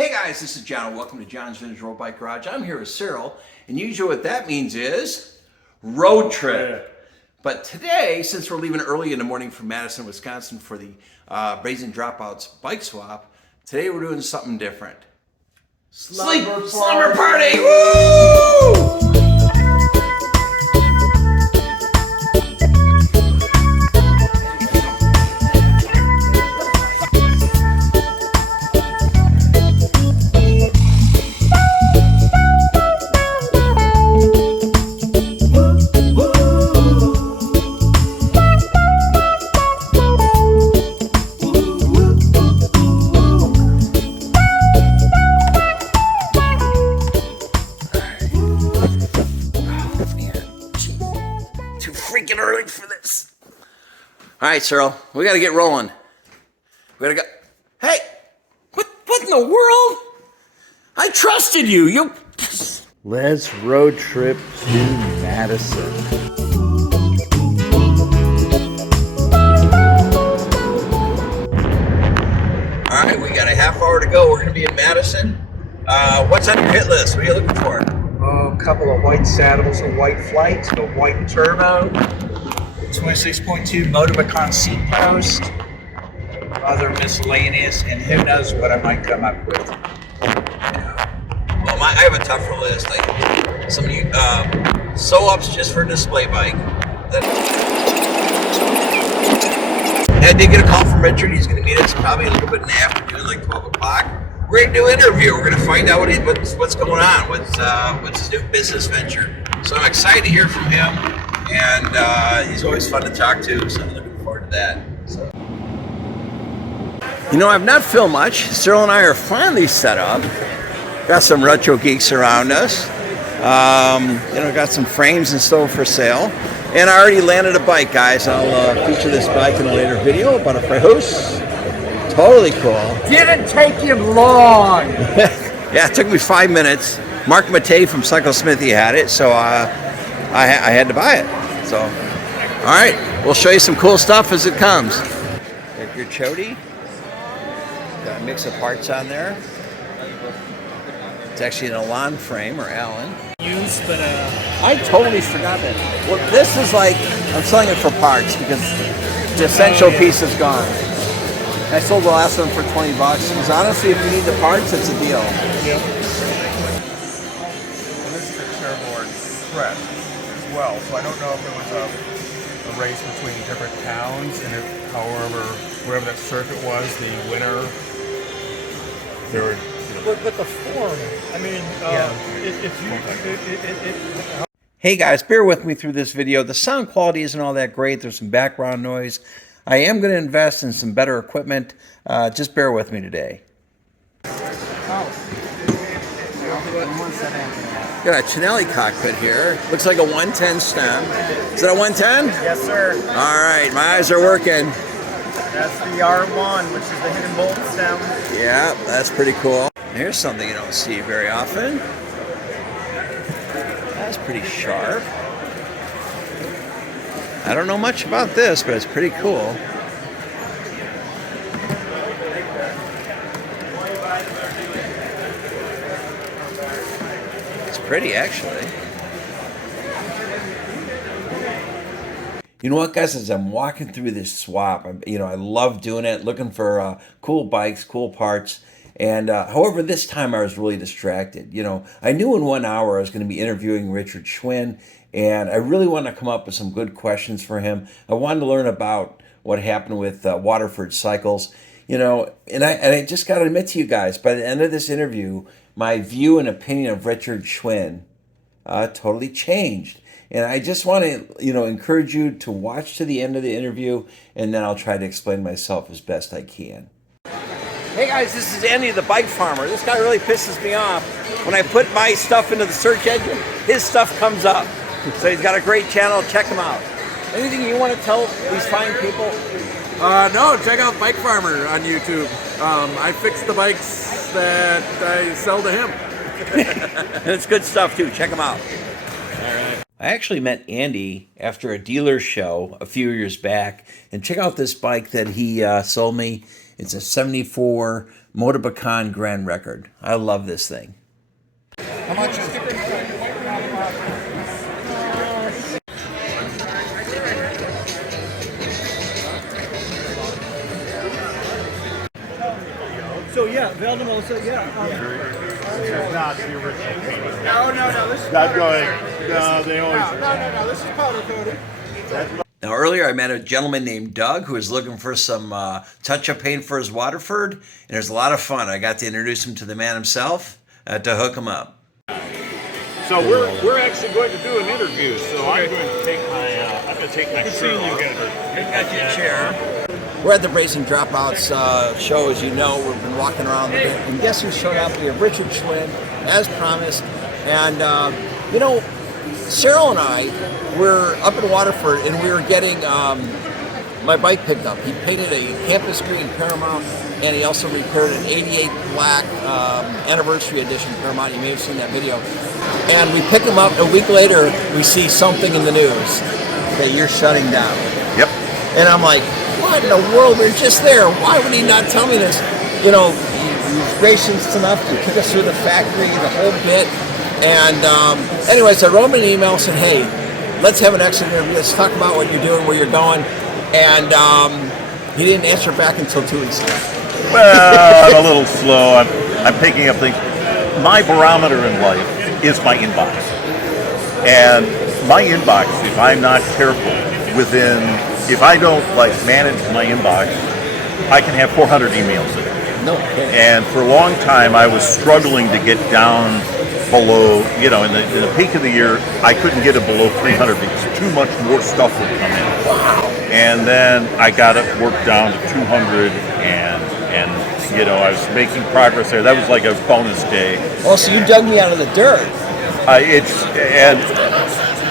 Hey guys, this is John. Welcome to John's Vintage Road Bike Garage. I'm here with Cyril, and usually what that means is road trip. But today, since we're leaving early in the morning from Madison, Wisconsin for the Brazen Dropouts bike swap, today we're doing something different. Slumber party! Woo! Freaking early for this. All right, Cyril, we got to get rolling. We got to go. Hey, what in the world? I trusted you. Let's road trip to Madison. All right, we got a half hour to go. We're going to be in Madison. What's on your hit list? What are you looking for? A couple of white saddles, a white flight, a white turbo, 26.2 Moton seat post, other miscellaneous, and who knows what I might come up with. Well, I have a tougher list. Like some of you sew-ups just for a display bike. I did get a call from Richard. He's going to meet us probably a little bit in the afternoon, like 12 o'clock. We're going to do an interview. We're going to find out what's going on, what's his new business venture. So I'm excited to hear from him, and he's always fun to talk to, so I'm looking forward to that. So. You know, I've not filmed much. Cyril and I are finally set up. Got some retro geeks around us. Got some frames and stuff for sale. And I already landed a bike, guys. I'll feature this bike in a later video. Butterfly house. Totally cool. Didn't take him long. Yeah, it took me 5 minutes. Mark Matei from Cycle Smithy had it, so I had to buy it. So, all right, we'll show you some cool stuff as it comes. Got your Chody. Got a mix of parts on there. It's actually an Elan frame, or Allen. I totally forgot that. Well, this is like, I'm selling it for parts because the essential piece is gone. I sold the last one for $20 because honestly, if you need the parts, it's a deal. Yep. And this is the chairboard press as well, so I don't know if it was a race between different towns, and if, wherever that circuit was, the winner, there were, But the form, I mean, Hey guys, bear with me through this video. The sound quality isn't all that great. There's some background noise. I am going to invest in some better equipment. Just bear with me today. Got a Chinelli cockpit here. Looks like a 110 stem. Is that a 110? yes, sir. All right, my eyes are working. That's the R1, which is the hidden bolt stem. Yeah, that's pretty cool. Here's something you don't see very often. That's pretty sharp. I don't know much about this, but it's pretty cool. It's pretty, actually. You know what, guys? As I'm walking through this swap, I love doing it, looking for cool bikes, cool parts. And however, this time I was really distracted. I knew in 1 hour I was going to be interviewing Richard Schwinn, and I really wanted to come up with some good questions for him. I wanted to learn about what happened with Waterford cycles, and I just got to admit to you guys, by the end of this interview, my view and opinion of Richard Schwinn totally changed. And I just want to, encourage you to watch to the end of the interview, and then I'll try to explain myself as best I can. Hey guys, this is Andy the Bike Farmer. This guy really pisses me off. When I put my stuff into the search engine, his stuff comes up. So he's got a great channel. Check him out. Anything you want to tell these fine people? no, check out Bike Farmer on YouTube. I fix the bikes that I sell to him. It's good stuff too. Check him out. All right. I actually met Andy after a dealer show a few years back, and check out this bike that he sold me. It's a 74 Moton Grand record. I love this thing. How much is it? So yeah, Velden also, yeah. It's not the original painting. No, this is Not going. No, they always. no, this is powder coated. Now, earlier I met a gentleman named Doug who was looking for some touch-up paint for his Waterford, and it was a lot of fun. I got to introduce him to the man himself to hook him up. So we're actually going to do an interview. So I'm going to take my shirt off. Got your chair. We're at the Racing Dropouts show, as you know. We've been walking around the bit. And guess who showed up? We have Richard Schwinn, as promised. And, Cyril and I were up in Waterford, and we were getting my bike picked up. He painted a Campus Green Paramount, and he also repaired an 88 black anniversary edition Paramount. You may have seen that video. And we pick him up. A week later, we see something in the news. Okay, you're shutting down. Yep. And I'm like, what in the world? We're just there. Why would he not tell me this? You know, he was gracious enough to took us through the factory, the whole bit. And anyways, I wrote him an email, said, hey, let's have an exit interview. Let's talk about what you're doing, where you're going. And he didn't answer back until 2 weeks ago. Well, I'm a little slow. I'm picking up things. My barometer in life is my inbox. And my inbox, if I'm not careful, if I don't manage my inbox, I can have 400 emails in it. No. Okay. And for a long time, I was struggling to get down below, in the peak of the year, I couldn't get it below 300 because too much more stuff would come in. Wow. And then I got it worked down to 200, and I was making progress there. That was like a bonus day. Oh, so you dug me out of the dirt.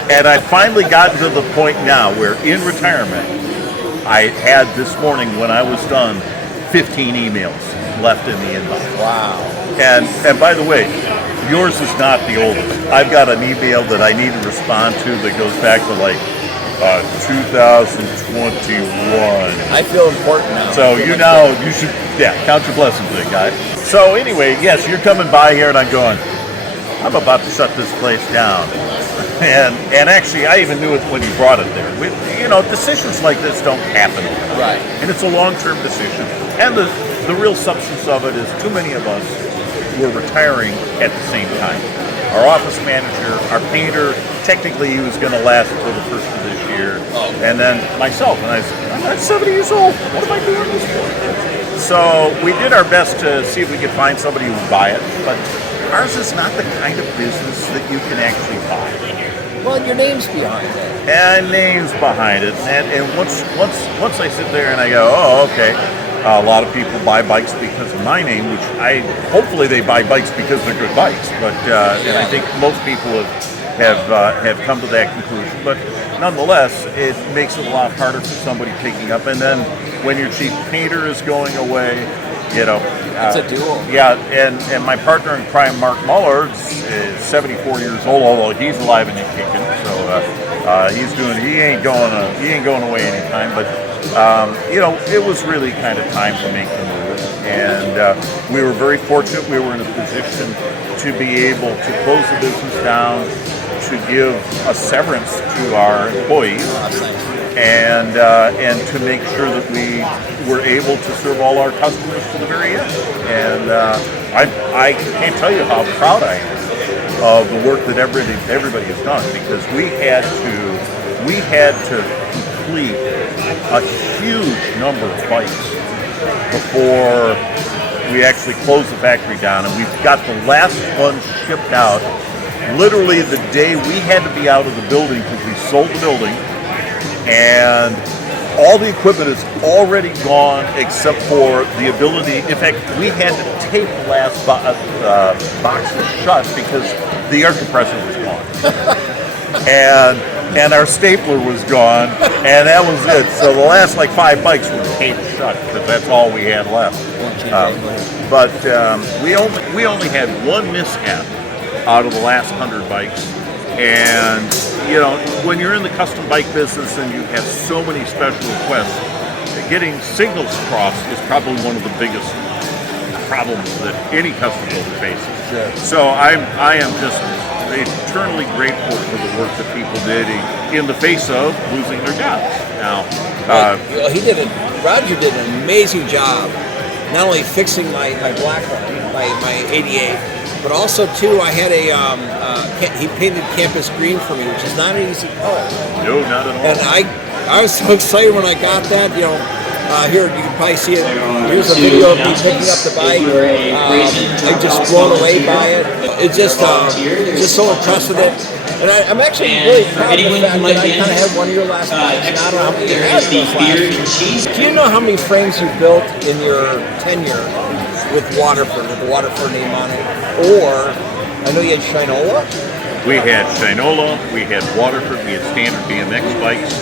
And I finally gotten to the point now where in retirement, I had this morning when I was done 15 emails left in the inbox. Wow. And by the way, yours is not the oldest. I've got an email that I need to respond to that goes back to 2021. I feel important now. So you should count your blessings, big guy. So anyway, yes, you're coming by here and I'm going, I'm about to shut this place down. And actually, I even knew it when you brought it there. Decisions like this don't happen overnight. Right. And it's a long-term decision. And the real substance of it is too many of us were retiring at the same time. Our office manager, our painter, technically he was going to last until the first of this year. Oh. And then myself, and I said, I'm not 70 years old. What am I doing this for? So we did our best to see if we could find somebody who would buy it. But ours is not the kind of business that you can actually buy. Well, your name's behind it. And names behind it. And once I sit there and I go, oh, okay. A lot of people buy bikes because of my name, which hopefully they buy bikes because they're good bikes. But and I think most people have come to that conclusion. But nonetheless, it makes it a lot harder for somebody picking up. And then when your chief painter is going away, it's a duel. Yeah, and my partner in crime, Mark Muller, is 74 years old, although he's alive and kicking. So he ain't going away anytime. But it was really kind of time to make the move, and we were very fortunate. We were in a position to be able to close the business down, to give a severance to our employees. And to make sure that we were able to serve all our customers to the very end. And I can't tell you how proud I am of the work that everybody has done, because we had to complete a huge number of bikes before we actually closed the factory down, and we've got the last one shipped out literally the day we had to be out of the building because we sold the building. And all the equipment is already gone except for the ability. In fact, we had to tape the last boxes shut because the air compressor was gone. and our stapler was gone, and that was it. So the last 5 bikes were taped shut because that's all we had left. But we only had one mishap out of the last 100 bikes. And, when you're in the custom bike business and you have so many special requests, getting signals across is probably one of the biggest problems that any customer faces. Sure. So I am just eternally grateful for the work that people did in the face of losing their jobs. Now, Well, Roger did an amazing job, not only fixing my black one, my 88, but also too I had he painted campus green for me, which is not an easy color. no, not at all. And I was so excited when I got that. Here you can probably see it. Here's a video of me picking up the bike. I'm just blown away by it. It's just so impressed with it. And I'm actually really proud of the fact that I kind of had one of your last bikes. And I don't know how many you had those last. Do you know how many frames you built in your tenure with Waterford, with the Waterford name on it? Or I know you had Shinola. We had Shinola, we had Waterford, we had standard BMX bikes.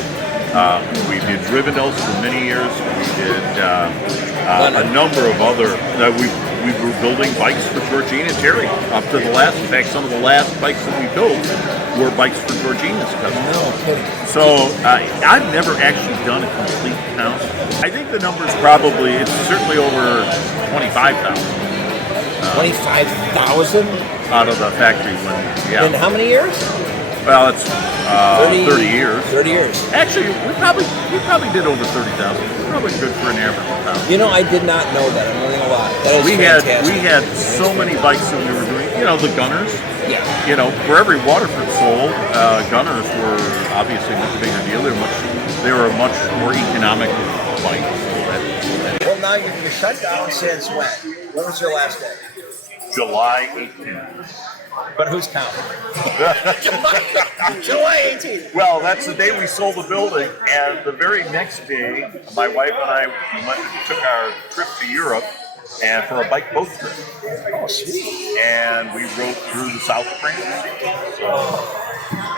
We did Rivendell's for many years. We did a number of other. We were building bikes for Georgina Terry up to the last. In fact, some of the last bikes that we built were bikes for Georgina's customers. No kidding. So I've never actually done a complete count. I think the number's probably, it's certainly over 25,000. 25,000? Out of the factory when, yeah. In how many years? Well, it's 30 years. 30 years. Actually, we probably did over 30,000. Probably good for an average town. I did not know that. I'm learning a lot. That is We fantastic. had so many bikes that we were doing. The gunners. Yeah. For every Waterford sold, gunners were obviously a much bigger deal. They were a much more economic bike. Well, now you're shut down since when? When was your last day? July 18th. But who's counting? July 18th. Well, that's the day we sold the building, and the very next day, my wife and I took our trip to Europe and for a bike boat trip. Oh, sweet. And we rode through the south of France.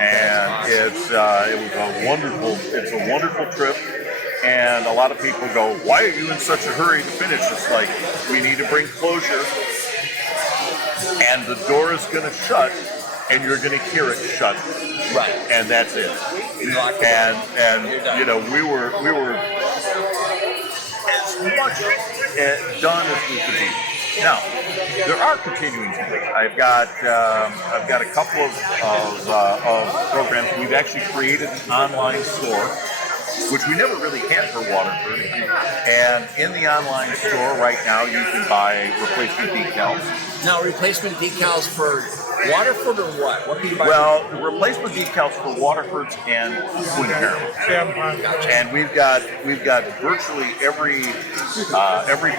And it was a wonderful trip. And a lot of people go, "Why are you in such a hurry to finish?" It's like, we need to bring closure. And the door is going to shut, and you're going to hear it shut. Right. And that's it. And we were as much done as we could be. Now, there are continuing things. I've got a couple of programs. We've actually created an online store, which we never really had for Waterford. And in the online store right now, you can buy replacement decals. Now, replacement decals for Waterford or what? What can you buy? Well, the replacement decals for Waterfords and Schwinn Legacy. And we've got virtually every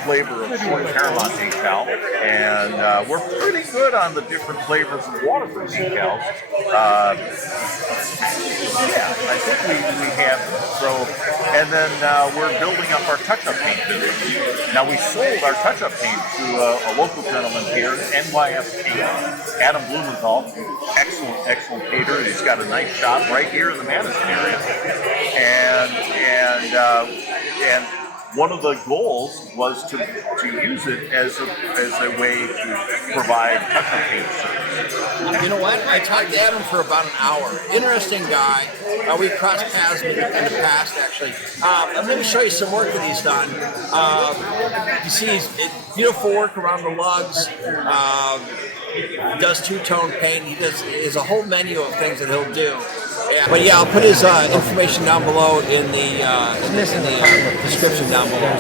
flavor of Schwinn Paramount decal, and we're pretty good on the different flavors of Waterford decals. I think we have them. So, and then we're building up our touch-up paint business. Now, we sold our touch-up paint to a local gentleman here, NYF Paint, Adam Blumenthal, excellent painter. He's got a nice shop right here in the Madison area, and one of the goals was to use it as a way to provide touch-up paint service. You know what? I talked to Adam for about an hour. Interesting guy. We crossed paths in the past, actually. I'm going to show you some work that he's done. You see, it's beautiful work around the lugs. Does two-tone paint. He has a whole menu of things that he'll do. Yeah. But yeah, I'll put his information down below in the description down below.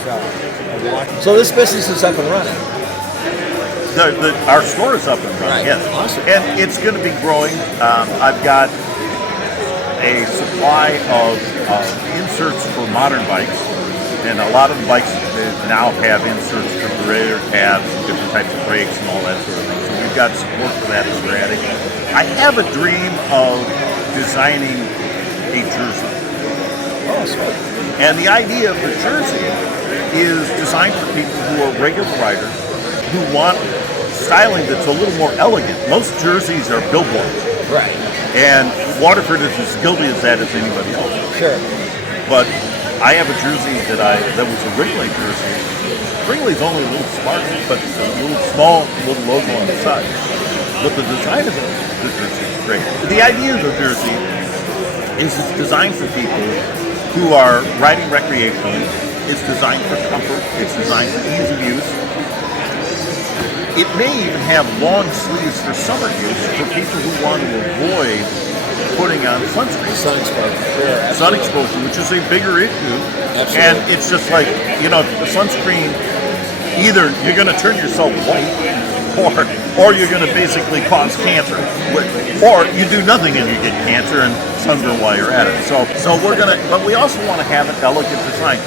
So this business is up and running. Our store is up and running, Right. yes. Awesome. And it's going to be growing. I've got a supply of inserts for modern bikes, and a lot of the bikes now have inserts for the rear tabs, different types of brakes, and all that sort of thing. So we've got support for that that we're adding. I have a dream of designing a jersey. Oh, sweet. And the idea of the jersey is designed for people who are regular riders who want styling that's a little more elegant. Most jerseys are billboards. Right. And Waterford is as guilty as that as anybody else. Sure. But I have a jersey that was a Wrigley jersey. Wrigley's only a little smart, but a little small little logo on the side. But the design of the jersey is great. The idea of the jersey is it's designed for people who are riding recreationally. It's designed for comfort. It's designed for ease of use. it may even have long sleeves for summer use for people who want to avoid putting on sunscreen. Sun exposure, sure. Sun exposure, which is a bigger issue. Absolutely. And it's just like, the sunscreen, either you're going to turn yourself white, or you're going to basically cause cancer, or you do nothing and you get cancer and sunburn while you're at it. So but we also want to have an elegant design.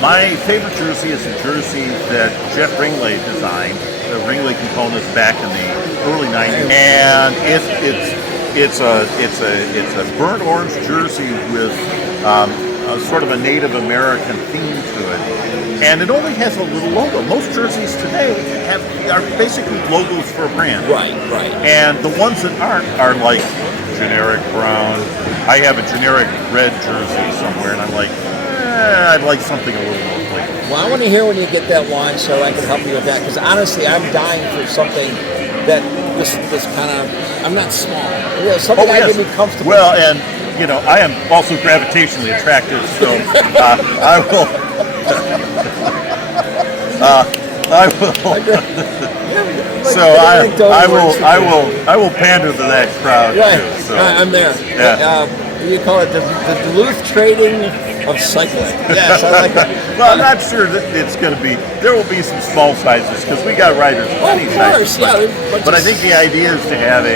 My favorite jersey is a jersey that Jeff Ringley designed, the Ringley components back in the early '90s, and it's a burnt orange jersey with a sort of a Native American theme to it, and it only has a little logo. Most jerseys today are basically logos for a brand. Right. And the ones that aren't are like generic brown. I have a generic red jersey somewhere, and I'm like, I'd like something a little more clean. Well, I want to hear when you get that launch so I can help you with that, because honestly, I'm dying for something that this kind of, I'm not small. Something that can be comfortable. Well, and I am also gravitationally attractive, so I will. I will pander to that crowd too. So. I'm there. Yeah. You call it the Duluth trading of cycling. Yes, I like that. Well, I'm not sure that it's going to be. There will be some small sizes because we got riders of any sizes. But I think the idea is to have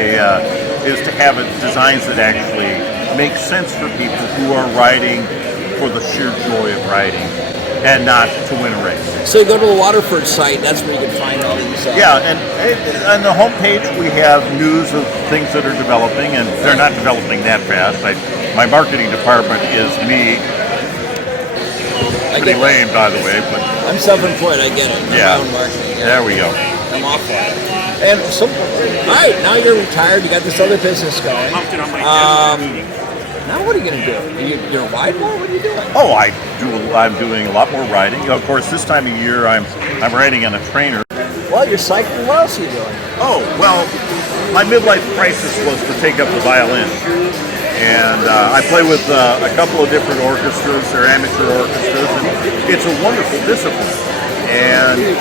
designs that actually make sense for people who are riding for the sheer joy of riding and not to win a race. So you go to the Waterford site. That's where you can find all these. Yeah, and on the homepage we have news of things that are developing, and they're not developing that fast. My marketing department is me. Pretty lame, by the way, but I'm self-employed. I get it. Yeah. My own marketing. There we go. I'm off on it. And so, all right, now you're retired. You got this other business going. Now what are you going to do? You're going to ride more? What are you doing? Oh, I'm doing a lot more riding. Of course, this time of year I'm riding on a trainer. Well, you're cycling. What else are you doing? Oh, well, my midlife crisis was to take up the violin. And I play with a couple of different orchestras, they're amateur orchestras, and it's a wonderful discipline. And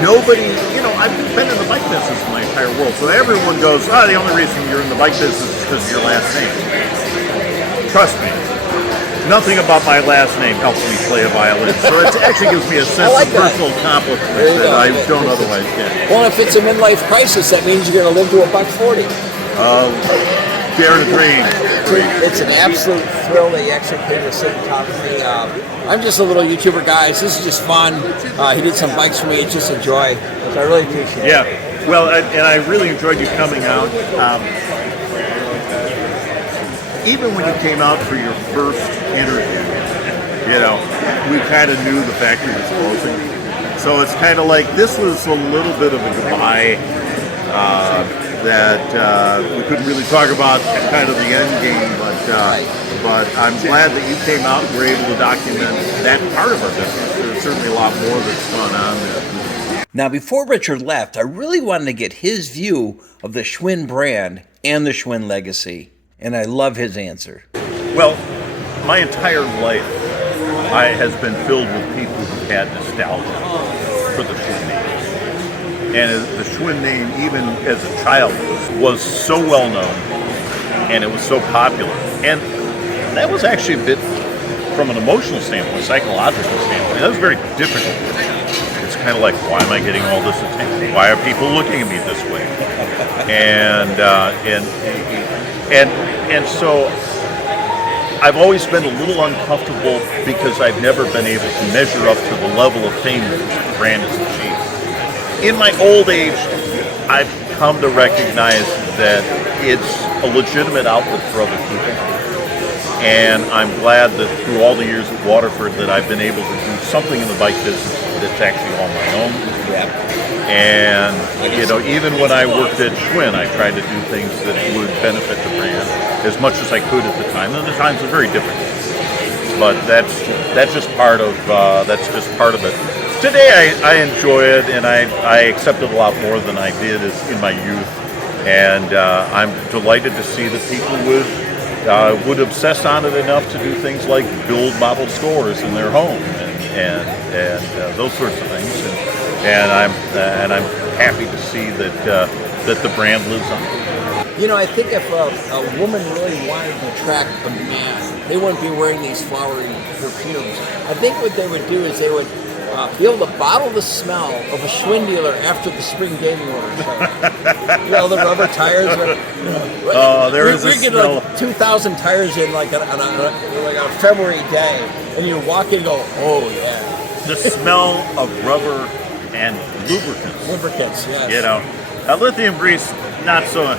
nobody, I've been in the bike business my entire world, so everyone goes, the only reason you're in the bike business is because of your last name. Trust me, nothing about my last name helps me play a violin, so it actually gives me a sense of personal accomplishment that I don't otherwise get. Well, if it's a midlife crisis, that means you're going to live to $140. Dare to dream. It's an absolute thrill that you actually came to sit and talk to me. I'm just a little YouTuber, guys. This is just fun. He did some bikes for me. It's just a joy. So I really appreciate it. Yeah. Well, and I really enjoyed you coming out. Even when you came out for your first interview, we kind of knew the factory was closing. So it's kind of like this was a little bit of a goodbye. That we couldn't really talk about kind of the end game, but I'm glad that you came out and were able to document that part of our business. There's certainly a lot more that's gone on there. Now, before Richard left, I really wanted to get his view of the Schwinn brand and the Schwinn Legacy, and I love his answer. Well, my entire life has been filled with people who had nostalgia for the Schwinn name. And the Schwinn name, even as a child, was so well known, and it was so popular. And that was actually a bit, from an emotional standpoint, psychological standpoint, that was very difficult. It's kind of like, why am I getting all this attention? Why are people looking at me this way? And so I've always been a little uncomfortable because I've never been able to measure up to the level of fame that this brand has achieved. In my old age, I've come to recognize that it's a legitimate outlet for other people. And I'm glad that through all the years at Waterford that I've been able to do something in the bike business that's actually on my own. Yeah. And, even when I worked at Schwinn, I tried to do things that would benefit the brand as much as I could at the time. And the times are very difficult. But that's just part of it. Today I enjoy it, and I accept it a lot more than I did in my youth, and I'm delighted to see that people would obsess on it enough to do things like build model stores in their home and those sorts of things. I'm happy to see that that the brand lives on. You know, I think if a woman really wanted to attract a man, they wouldn't be wearing these flowery perfumes. I think what they would do is they would be able to bottle the smell of a Schwinn dealer after the spring gaming order show. You know, the rubber tires. Oh, there is a we get smell. like 2,000 tires in like on a February day, and you walk in and go, oh yeah. The smell of rubber and lubricants. Lubricants, yes. You know, lithium grease not so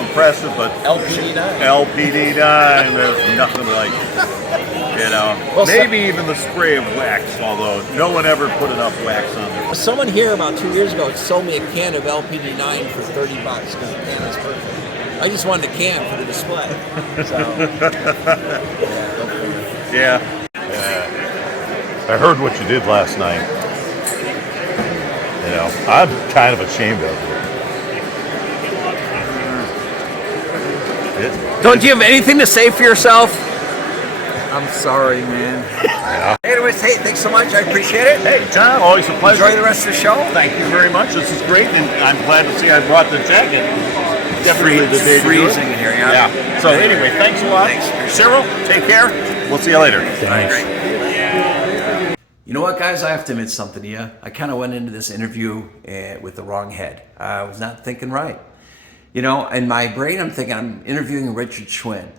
impressive, but LPD9. LPD9, there's nothing like it. You know, Well, maybe even the spray of wax, although no one ever put enough wax on there. Someone here about 2 years ago sold me a can of LPD9 for $30 because the can is perfect. I just wanted a can for the display. So, Yeah. I heard what you did last night. You know, I'm kind of ashamed of you. Don't you have anything to say for yourself? I'm sorry, man. anyways, hey, thanks so much. I appreciate it. Hey, John, always a pleasure. Enjoy the rest of the show. Thank you very much. This is great, and I'm glad to see I brought the jacket. Definitely the day to do it. Freezing in here, yeah. Yeah. So anyway, thanks a lot. Thanks. Cyril, take care. We'll see you later. You know what, guys? I have to admit something to you. I kind of went into this interview with the wrong head. I was not thinking right. You know, in my brain, I'm thinking I'm interviewing Richard Schwinn,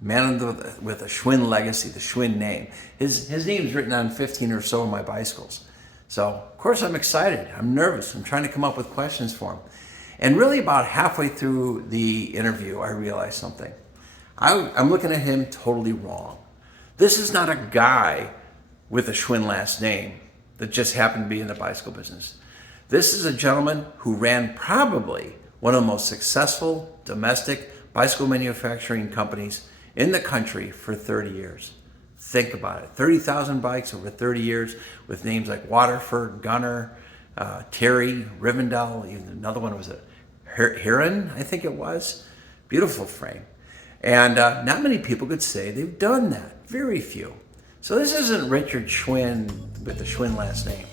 man with a Schwinn legacy, the Schwinn name. His name's written on 15 or so of my bicycles. So, of course, I'm excited. I'm nervous. I'm trying to come up with questions for him. And really about halfway through the interview, I realized something. I'm looking at him totally wrong. This is not a guy with a Schwinn last name that just happened to be in the bicycle business. This is a gentleman who ran probably one of the most successful domestic bicycle manufacturing companies in the country for 30 years. Think about it, 30,000 bikes over 30 years with names like Waterford, Gunner, Terry, Rivendell, even another one was a Heron, I think it was. Beautiful frame. And not many people could say they've done that, very few. So this isn't Richard Schwinn with the Schwinn last name.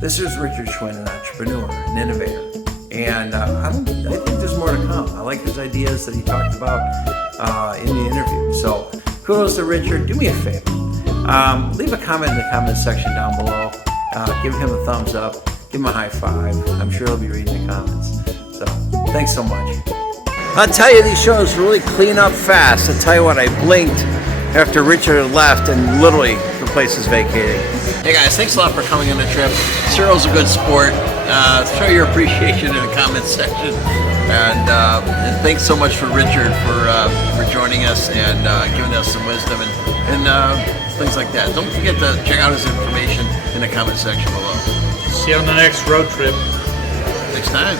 This is Richard Schwinn, an entrepreneur, an innovator. And I think there's more to come. I like his ideas that he talked about in the interview. So kudos to Richard. Do me a favor. Leave a comment in the comment section down below. Give him a thumbs up. Give him a high five. I'm sure he'll be reading the comments. So thanks so much. I'll tell you, these shows really clean up fast. I'll tell you what, I blinked after Richard had left and literally the place is vacating. Hey guys, thanks a lot for coming on the trip. Cyril's a good sport. Show your appreciation in the comments section. And thanks so much for Richard for joining us and giving us some wisdom and things like that. Don't forget to check out his information in the comment section below. See you on the next road trip. Next time.